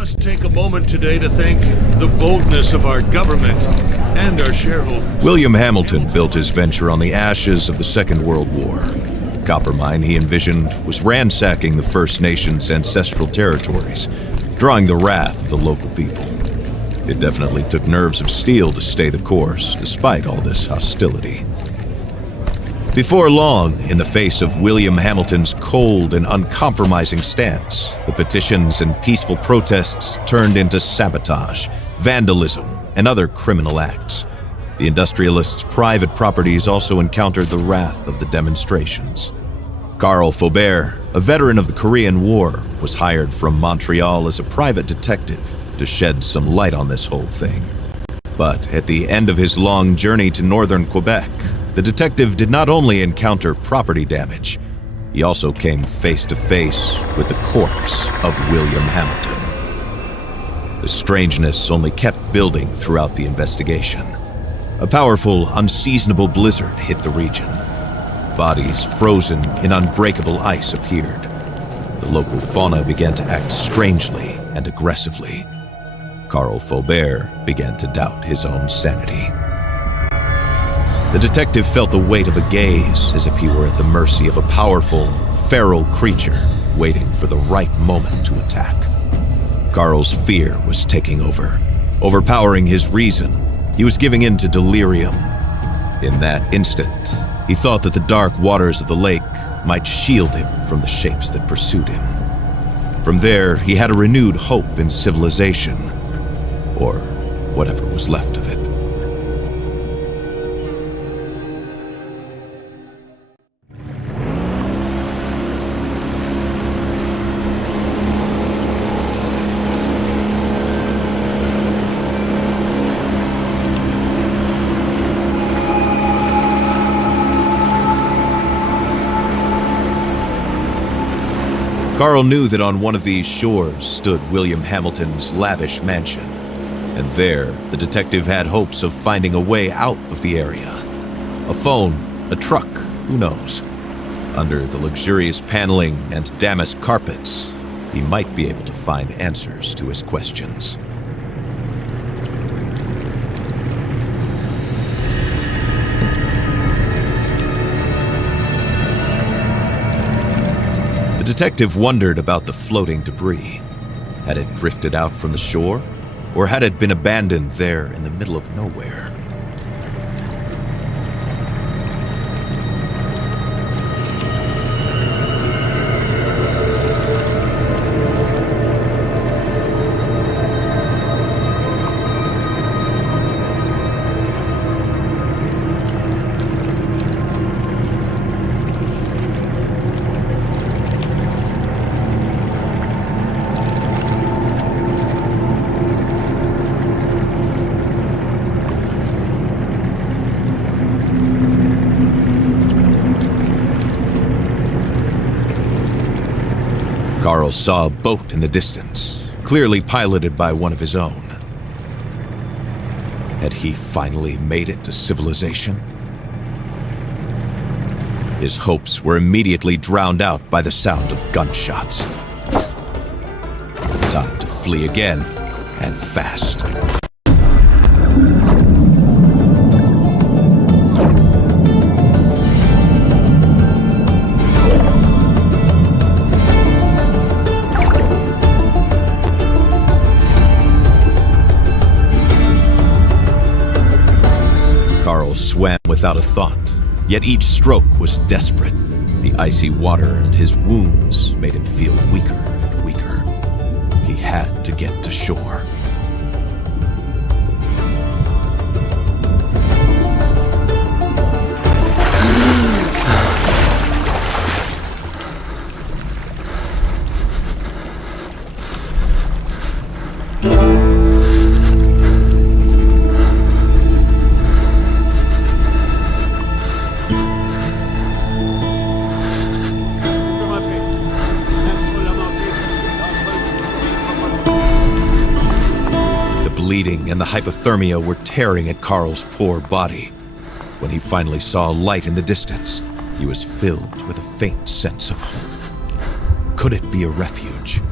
must take a moment today to thank the boldness of our government and our shareholders. William Hamilton built his venture on the ashes of the Second World War. The copper mine he envisioned was ransacking the First Nations' ancestral territories, drawing the wrath of the local people. It definitely took nerves of steel to stay the course, despite all this hostility. Before long, in the face of William Hamilton's cold and uncompromising stance, the petitions and peaceful protests turned into sabotage, vandalism, and other criminal acts. The industrialists' private properties also encountered the wrath of the demonstrations. Carl Faubert, a veteran of the Korean War, was hired from Montreal as a private detective to shed some light on this whole thing. But at the end of his long journey to northern Quebec, the detective did not only encounter property damage, he also came face to face with the corpse of William Hamilton. The strangeness only kept building throughout the investigation. A powerful, unseasonable blizzard hit the region. Bodies frozen in unbreakable ice appeared. The local fauna began to act strangely and aggressively. Carl Faubert began to doubt his own sanity. The detective felt the weight of a gaze, as if he were at the mercy of a powerful, feral creature waiting for the right moment to attack. Carl's fear was taking over, overpowering his reason. He was giving in to delirium. In that instant, he thought that the dark waters of the lake might shield him from the shapes that pursued him. From there, he had a renewed hope in civilization, or whatever was left of it. Carl knew that on one of these shores stood William Hamilton's lavish mansion, and there the detective had hopes of finding a way out of the area. A phone, a truck, who knows? Under the luxurious paneling and damask carpets, he might be able to find answers to his questions. The detective wondered about the floating debris. Had it drifted out from the shore, or had it been abandoned there in the middle of nowhere? Carl saw a boat in the distance, clearly piloted by one of his own. Had he finally made it to civilization? His hopes were immediately drowned out by the sound of gunshots. Time to flee again, and fast. Carl swam without a thought, yet each stroke was desperate. The icy water and his wounds made him feel weaker and weaker. He had to get to shore. Bleeding and the hypothermia were tearing at Carl's poor body. When he finally saw a light in the distance, he was filled with a faint sense of hope. Could it be a refuge?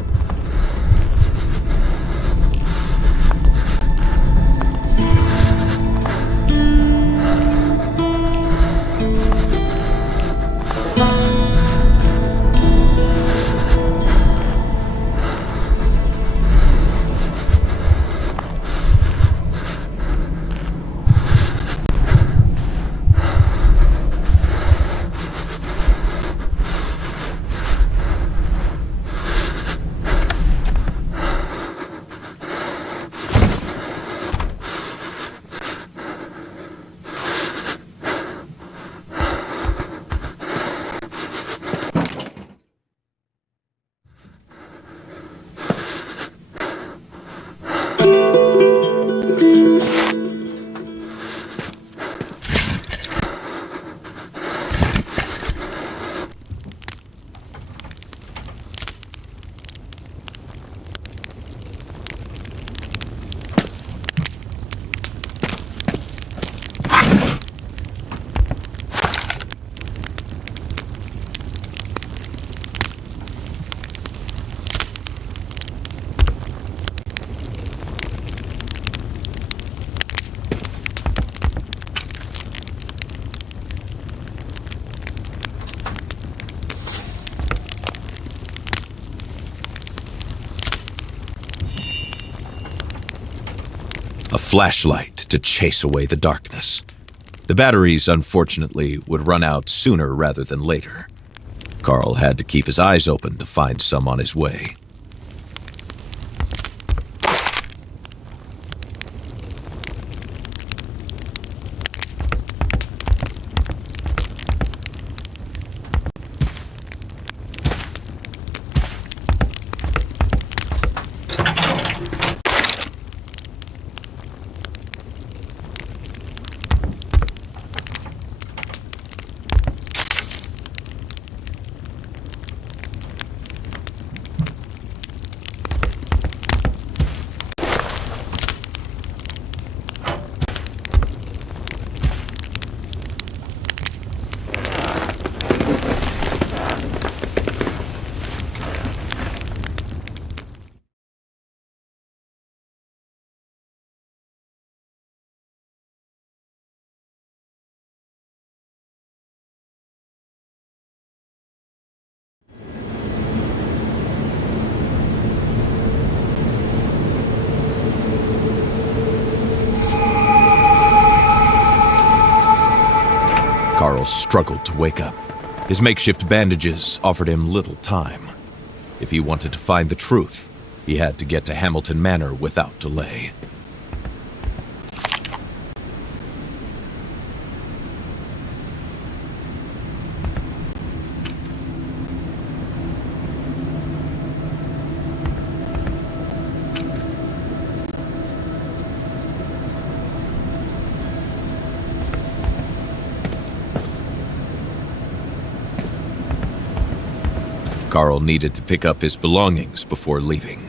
A flashlight to chase away the darkness. The batteries, unfortunately, would run out sooner rather than later. Carl had to keep his eyes open to find some on his way. Carl struggled to wake up. His makeshift bandages offered him little time. If he wanted to find the truth, he had to get to Hamilton Manor without delay. Carl needed to pick up his belongings before leaving.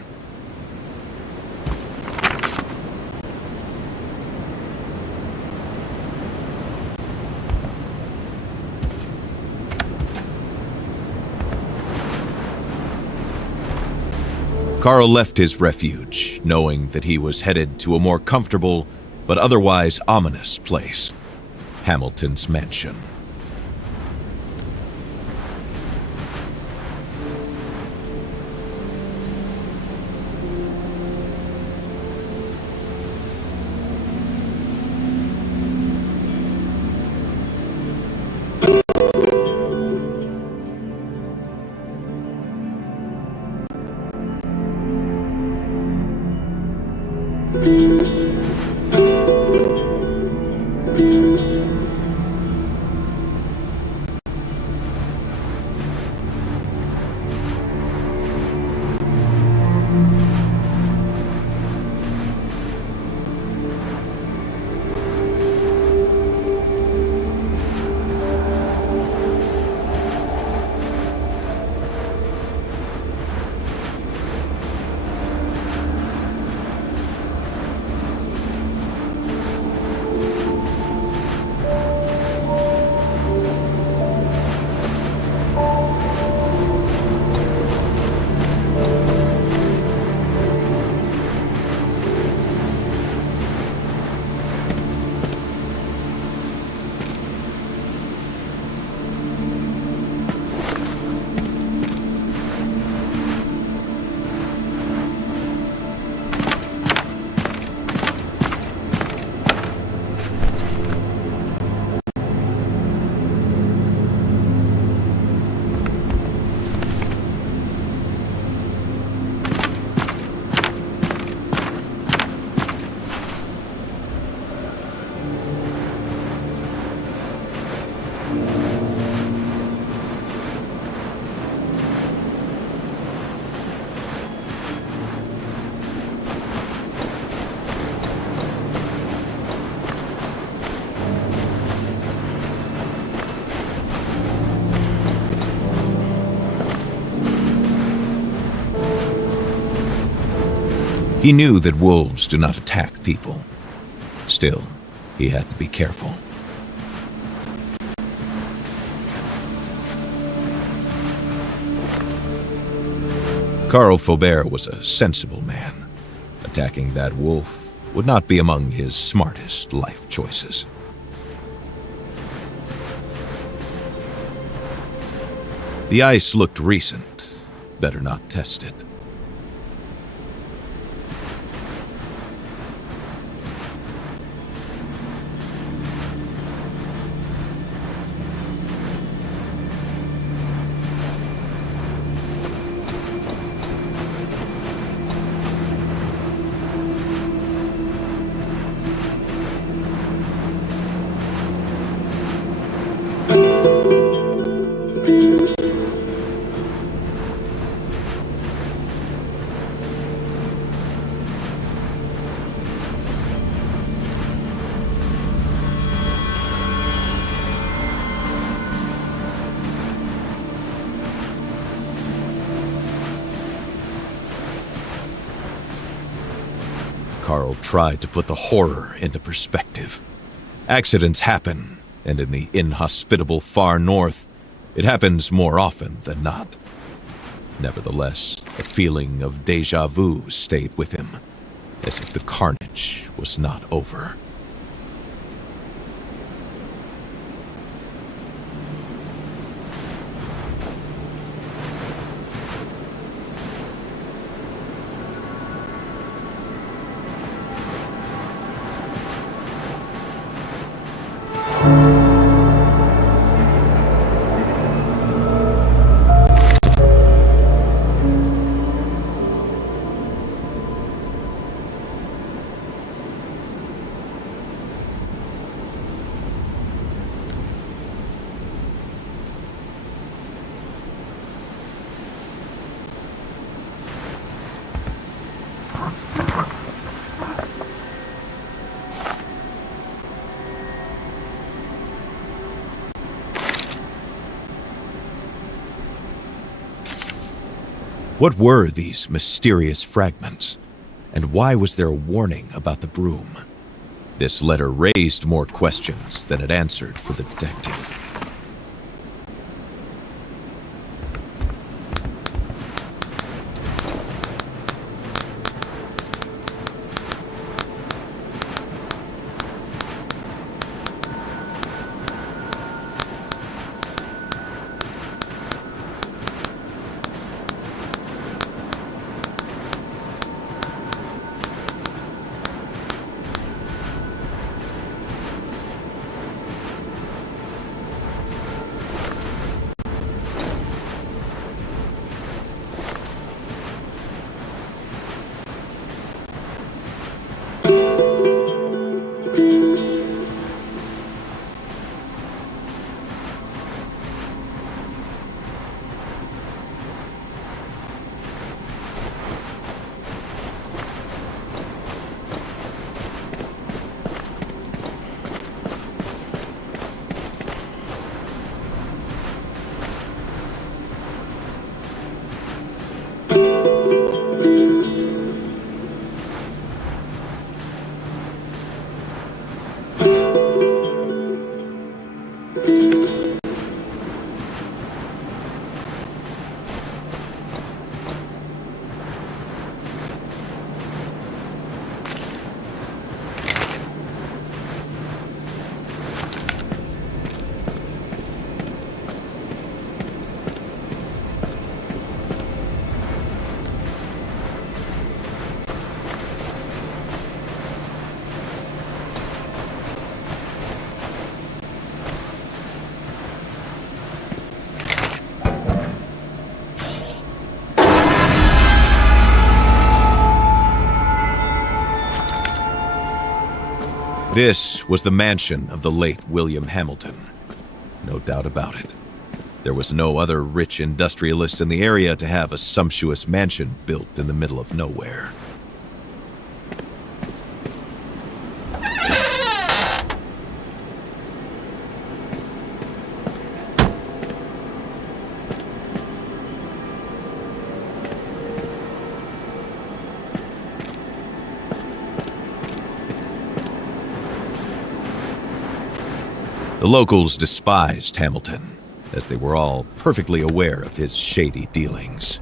Carl left his refuge, knowing that he was headed to a more comfortable but otherwise ominous place, Hamilton's mansion. He knew that wolves do not attack people. Still, he had to be careful. Carl Faubert was a sensible man. Attacking that wolf would not be among his smartest life choices. The ice looked recent. Better not test it. Carl tried to put the horror into perspective. Accidents happen, and in the inhospitable far north, it happens more often than not. Nevertheless, a feeling of déjà vu stayed with him, as if the carnage was not over. What were these mysterious fragments? And why was there a warning about the Brume? This letter raised more questions than it answered for the detective. This was the mansion of the late William Hamilton. No doubt about it. There was no other rich industrialist in the area to have a sumptuous mansion built in the middle of nowhere. The locals despised Hamilton, as they were all perfectly aware of his shady dealings.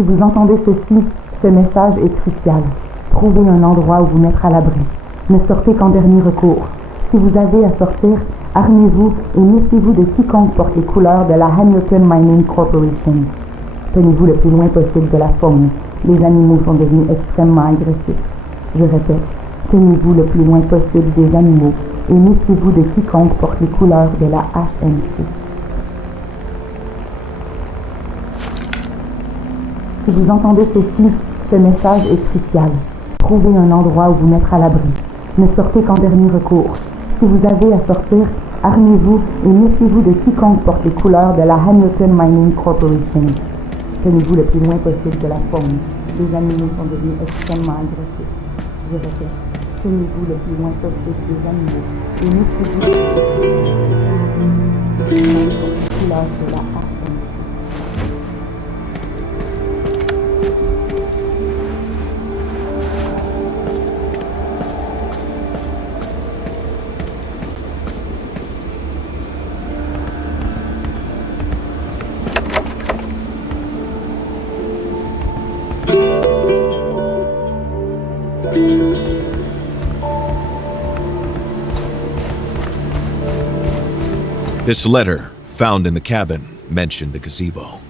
Si vous entendez ceci, ce message est crucial. Trouvez un endroit où vous mettre à l'abri. Ne sortez qu'en dernier recours. Si vous avez à sortir, armez-vous et méfiez-vous de quiconque porte les couleurs de la Hamilton Mining Corporation. Tenez-vous le plus loin possible de la faune. Les animaux sont devenus extrêmement agressifs. Je répète, tenez-vous le plus loin possible des animaux et méfiez-vous de quiconque porte les couleurs de la HMC. Si vous entendez ceci, ce message est crucial. Trouvez un endroit où vous mettre à l'abri. Ne sortez qu'en dernier recours. Si vous avez à sortir, armez-vous et méfiez-vous de quiconque porte les couleurs de la Hamilton Mining Corporation. Tenez-vous le plus loin possible de la faune. Les animaux sont devenus extrêmement agressifs. Je répète, tenez-vous le plus loin possible des animaux et méfiez-vous des couleurs de la Hamilton. This letter, found in the cabin, mentioned a gazebo.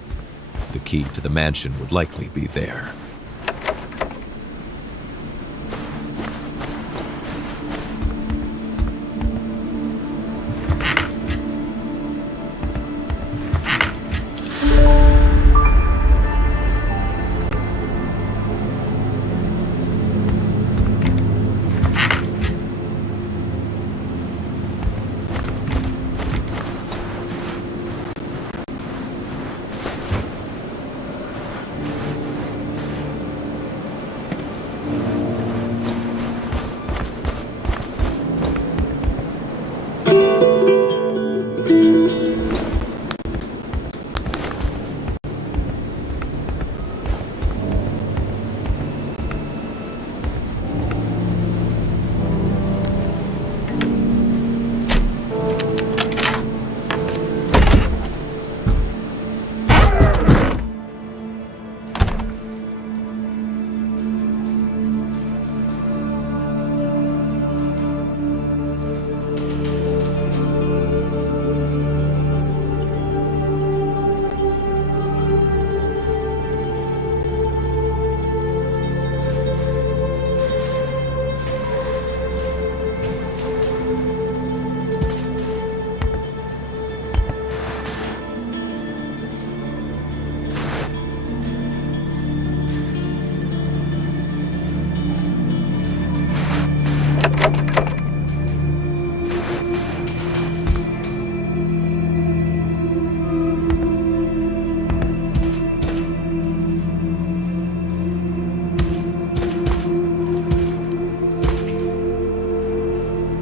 The key to the mansion would likely be there.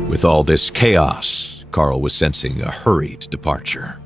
With all this chaos, Carl was sensing a hurried departure.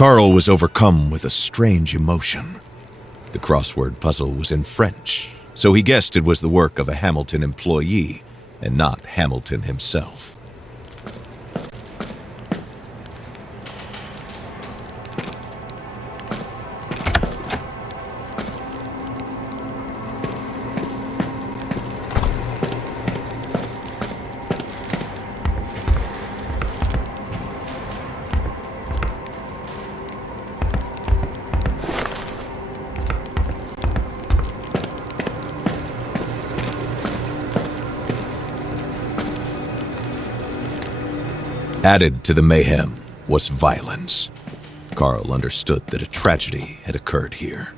Carl was overcome with a strange emotion. The crossword puzzle was in French, so he guessed it was the work of a Hamilton employee and not Hamilton himself. Added to the mayhem was violence. Carl understood that a tragedy had occurred here.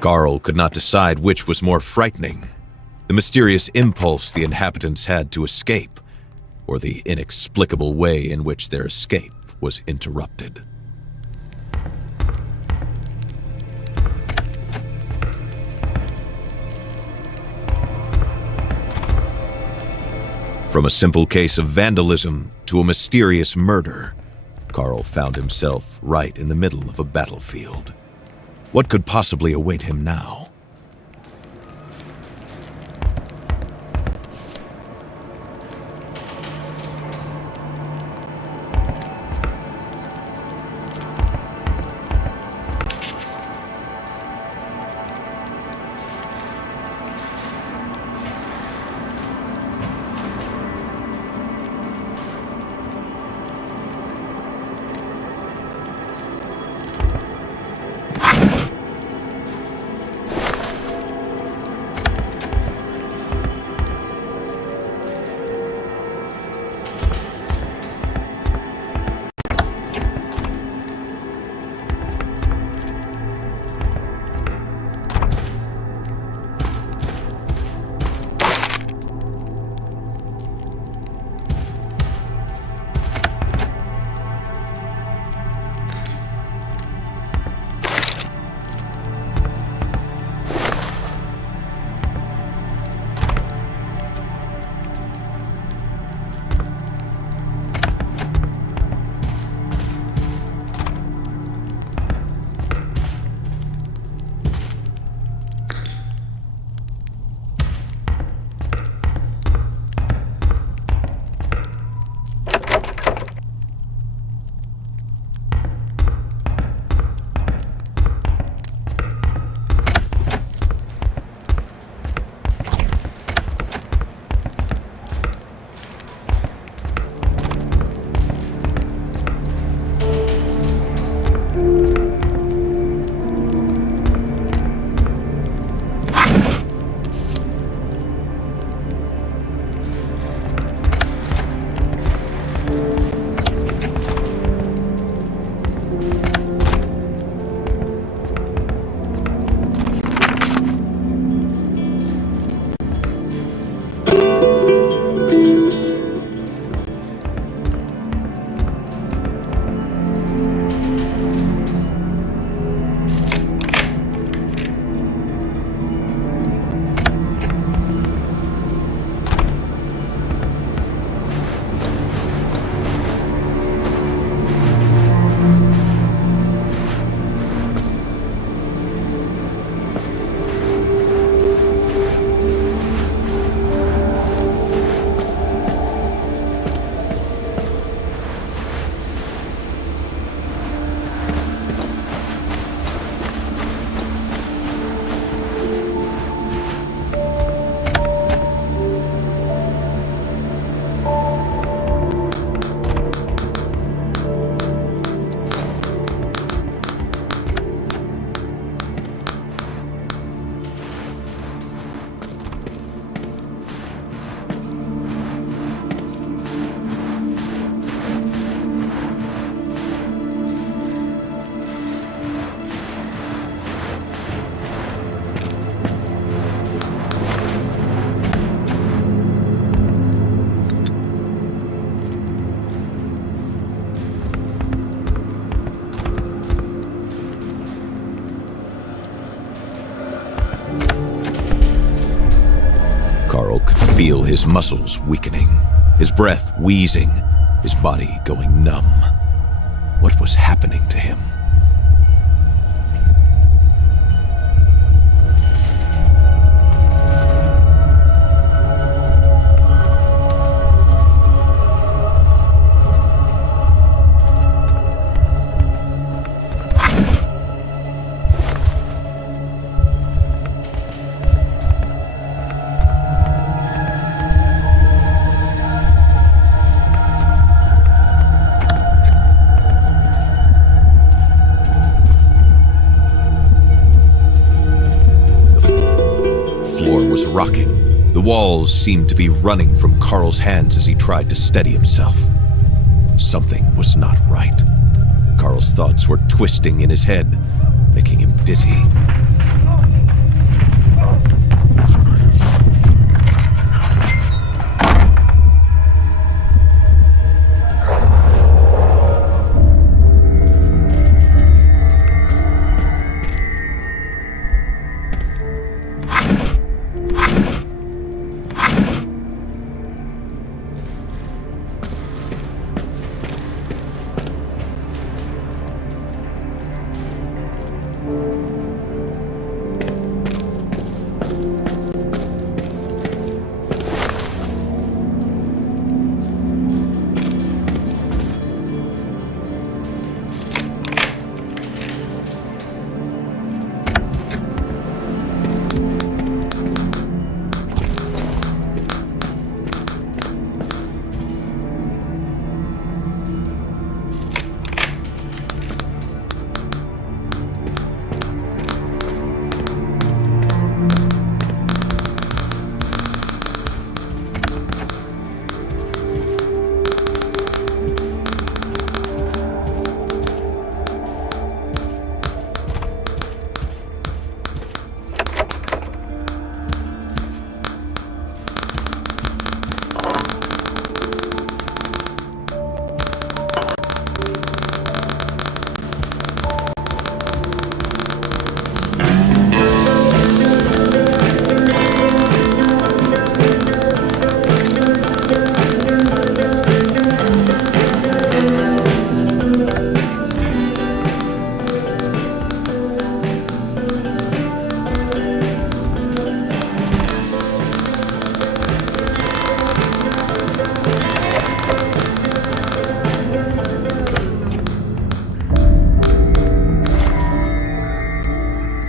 Carl could not decide which was more frightening, the mysterious impulse the inhabitants had to escape, or the inexplicable way in which their escape was interrupted. From a simple case of vandalism to a mysterious murder, Carl found himself right in the middle of a battlefield. What could possibly await him now? Feel his muscles weakening, his breath wheezing, his body going numb. What was happening to him? was rocking. The walls seemed to be running from Carl's hands as he tried to steady himself. Something was not right. Carl's thoughts were twisting in his head, making him dizzy.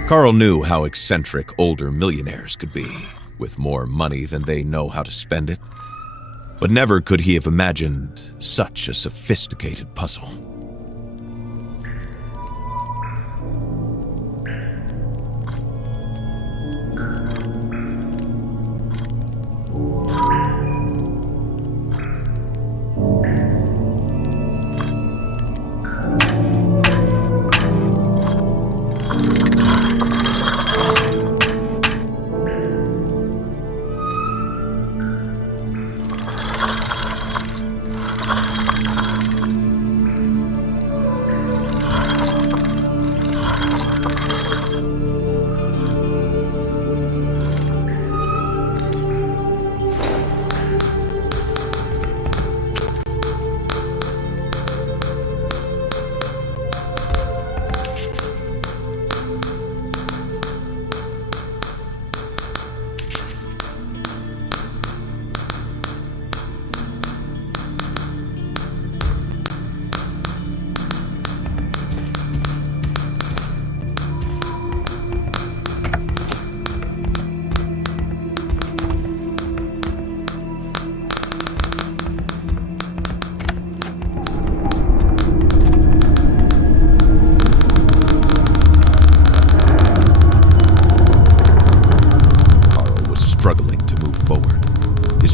Carl knew how eccentric older millionaires could be, with more money than they know how to spend it. But never could he have imagined such a sophisticated puzzle.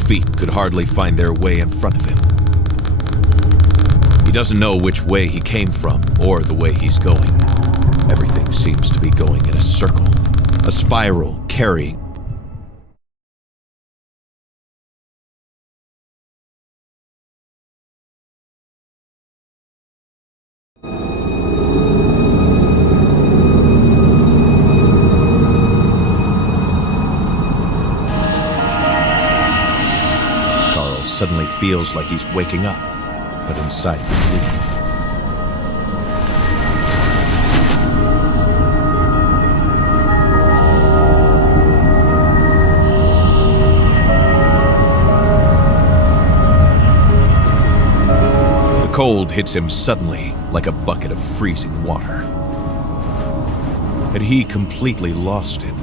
Feet could hardly find their way in front of him. He doesn't know which way he came from or the way he's going. Everything seems to be going in a circle, a spiral carrying. Suddenly feels like he's waking up, but inside of a dream. The cold hits him suddenly like a bucket of freezing water. Had he completely lost it?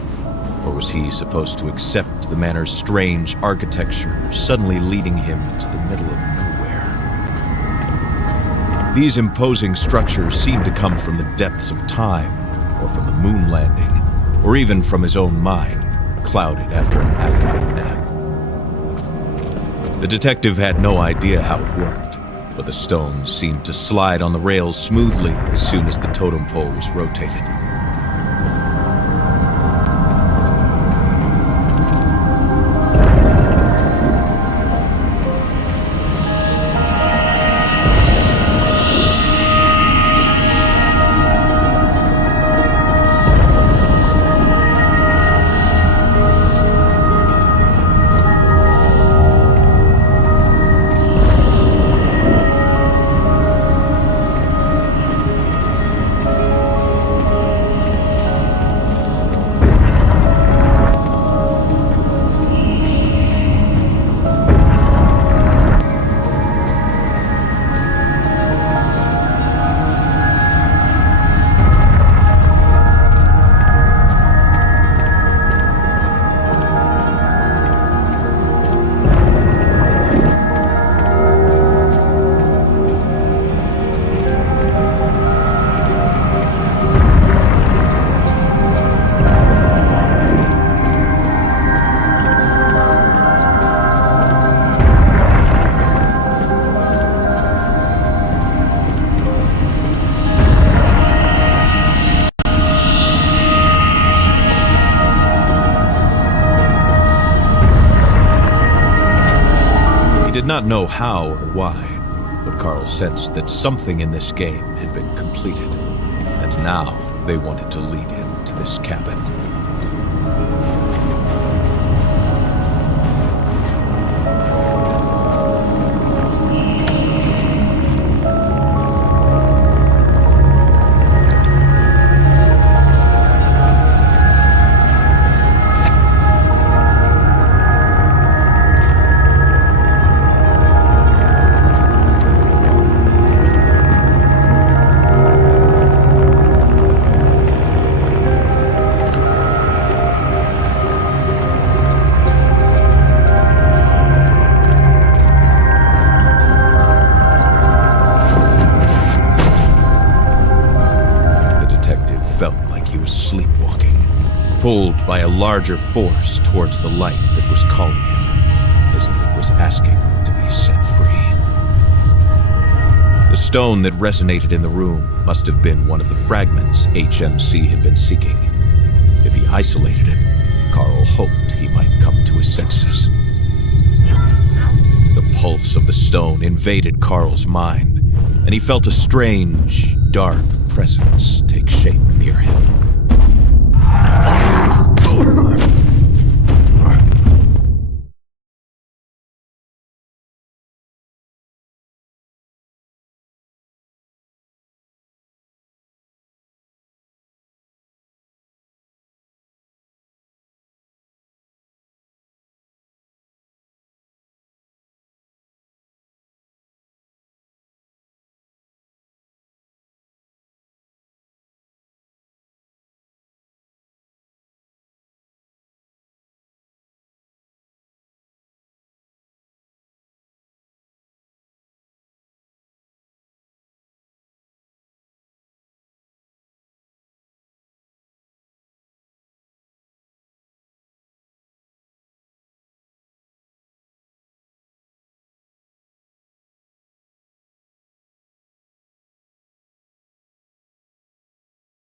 Or was he supposed to accept the manor's strange architecture, suddenly leading him to the middle of nowhere? These imposing structures seem to come from the depths of time, or from the moon landing, or even from his own mind, clouded after an afternoon nap. The detective had no idea how it worked, but the stone seemed to slide on the rails smoothly as soon as the totem pole was rotated. He did not know how or why, but Carl sensed that something in this game had been completed, and now they wanted to lead him to this cabin. Sleepwalking, pulled by a larger force towards the light that was calling him, as if it was asking to be set free. The stone that resonated in the room must have been one of the fragments HMC had been seeking. If he isolated it, Carl hoped he might come to his senses. The pulse of the stone invaded Carl's mind, and he felt a strange, dark presence take shape near him.